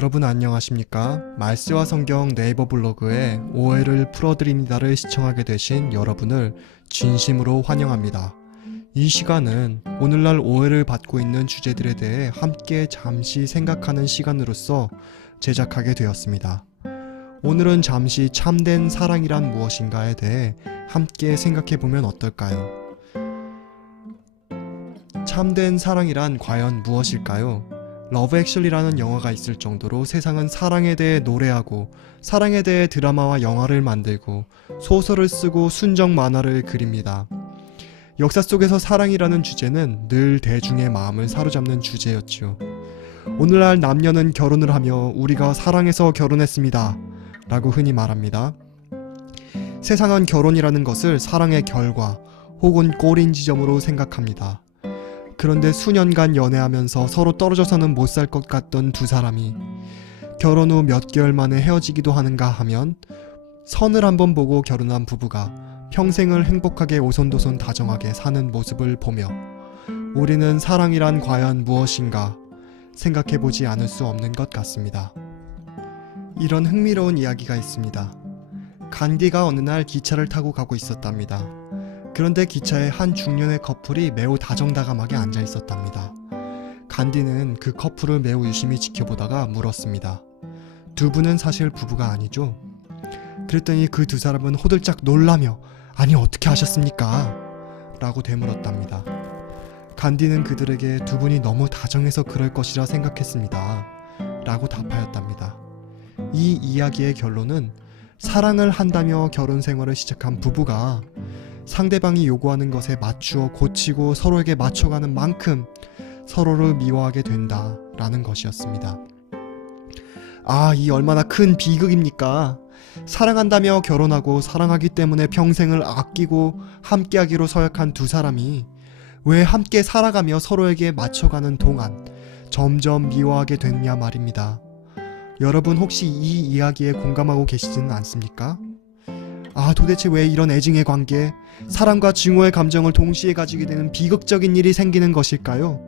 여러분 안녕하십니까? 말세와 성경 네이버 블로그에 오해를 풀어드립니다를 시청하게 되신 여러분을 진심으로 환영합니다. 이 시간은 오늘날 오해를 받고 있는 주제들에 대해 함께 잠시 생각하는 시간으로서 제작하게 되었습니다. 오늘은 잠시 참된 사랑이란 무엇인가에 대해 함께 생각해보면 어떨까요? 참된 사랑이란 과연 무엇일까요? 러브 액츄얼리라는 영화가 있을 정도로 세상은 사랑에 대해 노래하고 사랑에 대해 드라마와 영화를 만들고 소설을 쓰고 순정 만화를 그립니다. 역사 속에서 사랑이라는 주제는 늘 대중의 마음을 사로잡는 주제였죠. 오늘날 남녀는 결혼을 하며 우리가 사랑해서 결혼했습니다 라고 흔히 말합니다. 세상은 결혼이라는 것을 사랑의 결과 혹은 꼬린 지점으로 생각합니다. 그런데 수년간 연애하면서 서로 떨어져서는 못 살 것 같던 두 사람이 결혼 후 몇 개월 만에 헤어지기도 하는가 하면 선을 한번 보고 결혼한 부부가 평생을 행복하게 오손도손 다정하게 사는 모습을 보며 우리는 사랑이란 과연 무엇인가 생각해보지 않을 수 없는 것 같습니다. 이런 흥미로운 이야기가 있습니다. 간디가 어느 날 기차를 타고 가고 있었답니다. 그런데 기차에 한 중년의 커플이 매우 다정다감하게 앉아 있었답니다. 간디는 그 커플을 매우 유심히 지켜보다가 물었습니다. 두 분은 사실 부부가 아니죠? 그랬더니 그 두 사람은 호들짝 놀라며 아니 어떻게 하셨습니까? 라고 되물었답니다. 간디는 그들에게 두 분이 너무 다정해서 그럴 것이라 생각했습니다. 라고 답하였답니다. 이 이야기의 결론은 사랑을 한다며 결혼 생활을 시작한 부부가 상대방이 요구하는 것에 맞추어 고치고 서로에게 맞춰가는 만큼 서로를 미워하게 된다라는 것이었습니다. 아, 이 얼마나 큰 비극입니까? 사랑한다며 결혼하고 사랑하기 때문에 평생을 아끼고 함께하기로 서약한 두 사람이 왜 함께 살아가며 서로에게 맞춰가는 동안 점점 미워하게 됐냐 말입니다. 여러분 혹시 이 이야기에 공감하고 계시지는 않습니까? 아, 도대체 왜 이런 애증의 관계, 사랑과 증오의 감정을 동시에 가지게 되는 비극적인 일이 생기는 것일까요?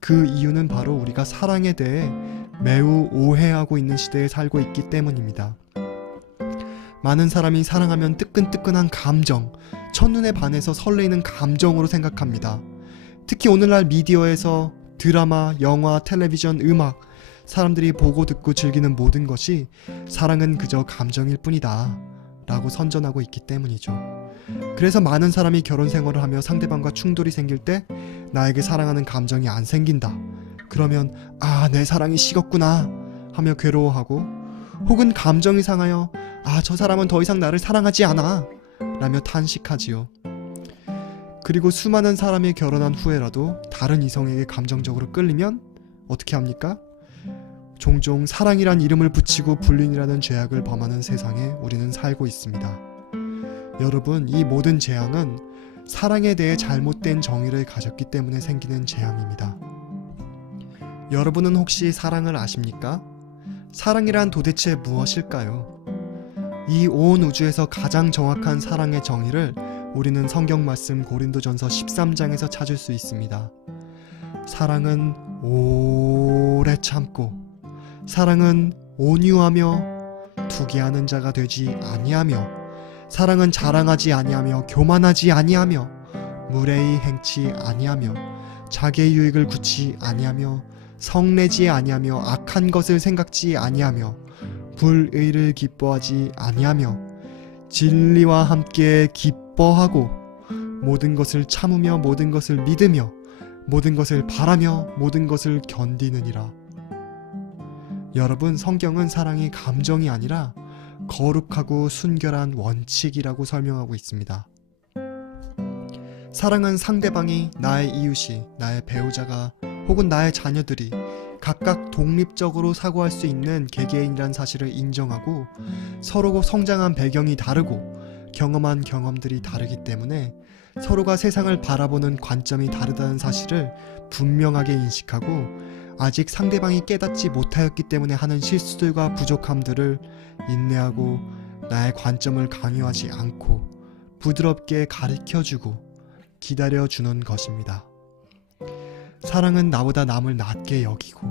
그 이유는 바로 우리가 사랑에 대해 매우 오해하고 있는 시대에 살고 있기 때문입니다. 많은 사람이 사랑하면 뜨끈뜨끈한 감정, 첫눈에 반해서 설레이는 감정으로 생각합니다. 특히 오늘날 미디어에서 드라마, 영화, 텔레비전, 음악, 사람들이 보고 듣고 즐기는 모든 것이 사랑은 그저 감정일 뿐이다 라고 선전하고 있기 때문이죠. 그래서 많은 사람이 결혼 생활을 하며 상대방과 충돌이 생길 때 나에게 사랑하는 감정이 안 생긴다. 그러면 아, 내 사랑이 식었구나 하며 괴로워하고 혹은 감정이 상하여 아, 저 사람은 더 이상 나를 사랑하지 않아 라며 탄식하지요. 그리고 수많은 사람이 결혼한 후에라도 다른 이성에게 감정적으로 끌리면 어떻게 합니까? 종종 사랑이란 이름을 붙이고 불륜이라는 죄악을 범하는 세상에 우리는 살고 있습니다. 여러분, 이 모든 재앙은 사랑에 대해 잘못된 정의를 가졌기 때문에 생기는 재앙입니다. 여러분은 혹시 사랑을 아십니까? 사랑이란 도대체 무엇일까요? 이 온 우주에서 가장 정확한 사랑의 정의를 우리는 성경 말씀 고린도전서 13장에서 찾을 수 있습니다. 사랑은 오래 참고 사랑은 온유하며 투기하는 자가 되지 아니하며 사랑은 자랑하지 아니하며 교만하지 아니하며 무례히 행치 아니하며 자기의 유익을 굳이 아니하며 성내지 아니하며 악한 것을 생각지 아니하며 불의를 기뻐하지 아니하며 진리와 함께 기뻐하고 모든 것을 참으며 모든 것을 믿으며 모든 것을 바라며 모든 것을 견디느니라. 여러분, 성경은 사랑이 감정이 아니라 거룩하고 순결한 원칙이라고 설명하고 있습니다. 사랑은 상대방이 나의 이웃이, 나의 배우자가 혹은 나의 자녀들이 각각 독립적으로 사고할 수 있는 개개인이란 사실을 인정하고 서로 성장한 배경이 다르고 경험한 경험들이 다르기 때문에 서로가 세상을 바라보는 관점이 다르다는 사실을 분명하게 인식하고 아직 상대방이 깨닫지 못하였기 때문에 하는 실수들과 부족함들을 인내하고 나의 관점을 강요하지 않고 부드럽게 가르쳐주고 기다려주는 것입니다. 사랑은 나보다 남을 낮게 여기고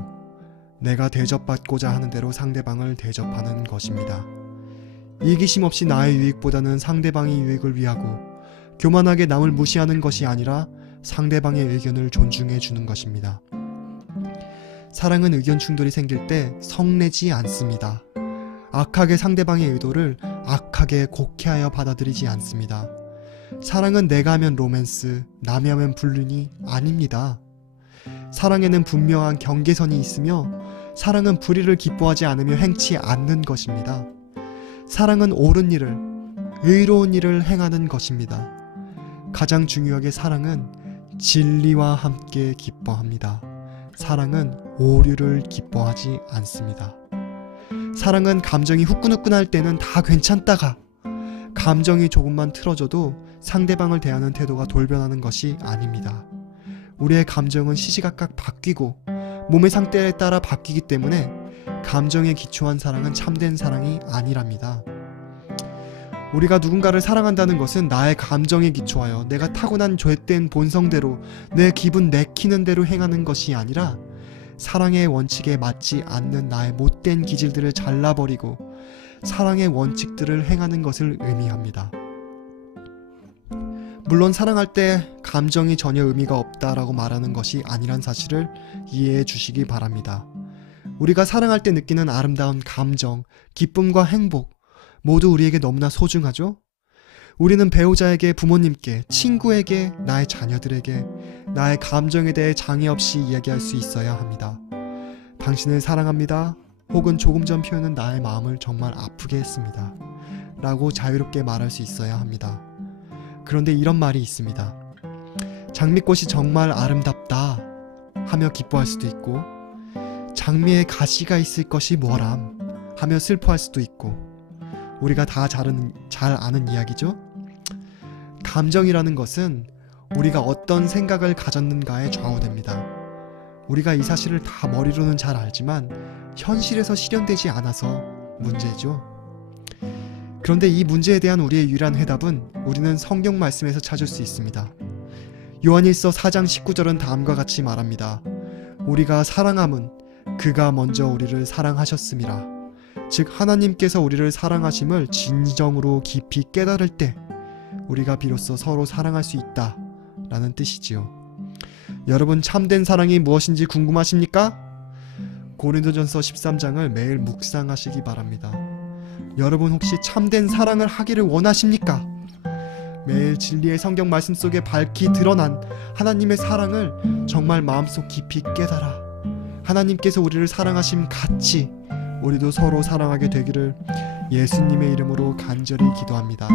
내가 대접받고자 하는 대로 상대방을 대접하는 것입니다. 이기심 없이 나의 유익보다는 상대방의 유익을 위하고 교만하게 남을 무시하는 것이 아니라 상대방의 의견을 존중해 주는 것입니다. 사랑은 의견 충돌이 생길 때 성내지 않습니다. 악하게 상대방의 의도를 악하게 곡해하여 받아들이지 않습니다. 사랑은 내가 하면 로맨스, 남이 하면 불륜이 아닙니다. 사랑에는 분명한 경계선이 있으며 사랑은 불의를 기뻐하지 않으며 행치 않는 것입니다. 사랑은 옳은 일을, 의로운 일을 행하는 것입니다. 가장 중요하게 사랑은 진리와 함께 기뻐합니다. 사랑은 오류를 기뻐하지 않습니다. 사랑은 감정이 후끈후끈할 때는 다 괜찮다가 감정이 조금만 틀어져도 상대방을 대하는 태도가 돌변하는 것이 아닙니다. 우리의 감정은 시시각각 바뀌고 몸의 상태에 따라 바뀌기 때문에 감정에 기초한 사랑은 참된 사랑이 아니랍니다. 우리가 누군가를 사랑한다는 것은 나의 감정에 기초하여 내가 타고난 죄된 본성대로 내 기분 내키는 대로 행하는 것이 아니라 사랑의 원칙에 맞지 않는 나의 못된 기질들을 잘라버리고 사랑의 원칙들을 행하는 것을 의미합니다. 물론 사랑할 때 감정이 전혀 의미가 없다라고 말하는 것이 아니란 사실을 이해해 주시기 바랍니다. 우리가 사랑할 때 느끼는 아름다운 감정, 기쁨과 행복 모두 우리에게 너무나 소중하죠? 우리는 배우자에게, 부모님께, 친구에게, 나의 자녀들에게 나의 감정에 대해 장애 없이 이야기할 수 있어야 합니다. 당신을 사랑합니다. 혹은 조금 전 표현은 나의 마음을 정말 아프게 했습니다. 라고 자유롭게 말할 수 있어야 합니다. 그런데 이런 말이 있습니다. 장미꽃이 정말 아름답다 하며 기뻐할 수도 있고 장미에 가시가 있을 것이 뭐람 하며 슬퍼할 수도 있고 우리가 다 잘 아는 이야기죠. 감정이라는 것은 우리가 어떤 생각을 가졌는가에 좌우됩니다. 우리가 이 사실을 다 머리로는 잘 알지만 현실에서 실현되지 않아서 문제죠. 그런데 이 문제에 대한 우리의 유일한 해답은 우리는 성경 말씀에서 찾을 수 있습니다. 요한일서 4장 19절은 다음과 같이 말합니다. 우리가 사랑함은 그가 먼저 우리를 사랑하셨음이라. 즉 하나님께서 우리를 사랑하심을 진정으로 깊이 깨달을 때 우리가 비로소 서로 사랑할 수 있다 라는 뜻이지요. 여러분 참된 사랑이 무엇인지 궁금하십니까? 고린도전서 13장을 매일 묵상하시기 바랍니다. 여러분 혹시 참된 사랑을 하기를 원하십니까? 매일 진리의 성경 말씀 속에 밝히 드러난 하나님의 사랑을 정말 마음속 깊이 깨달아 하나님께서 우리를 사랑하심 같이 우리도 서로 사랑하게 되기를 예수님의 이름으로 간절히 기도합니다.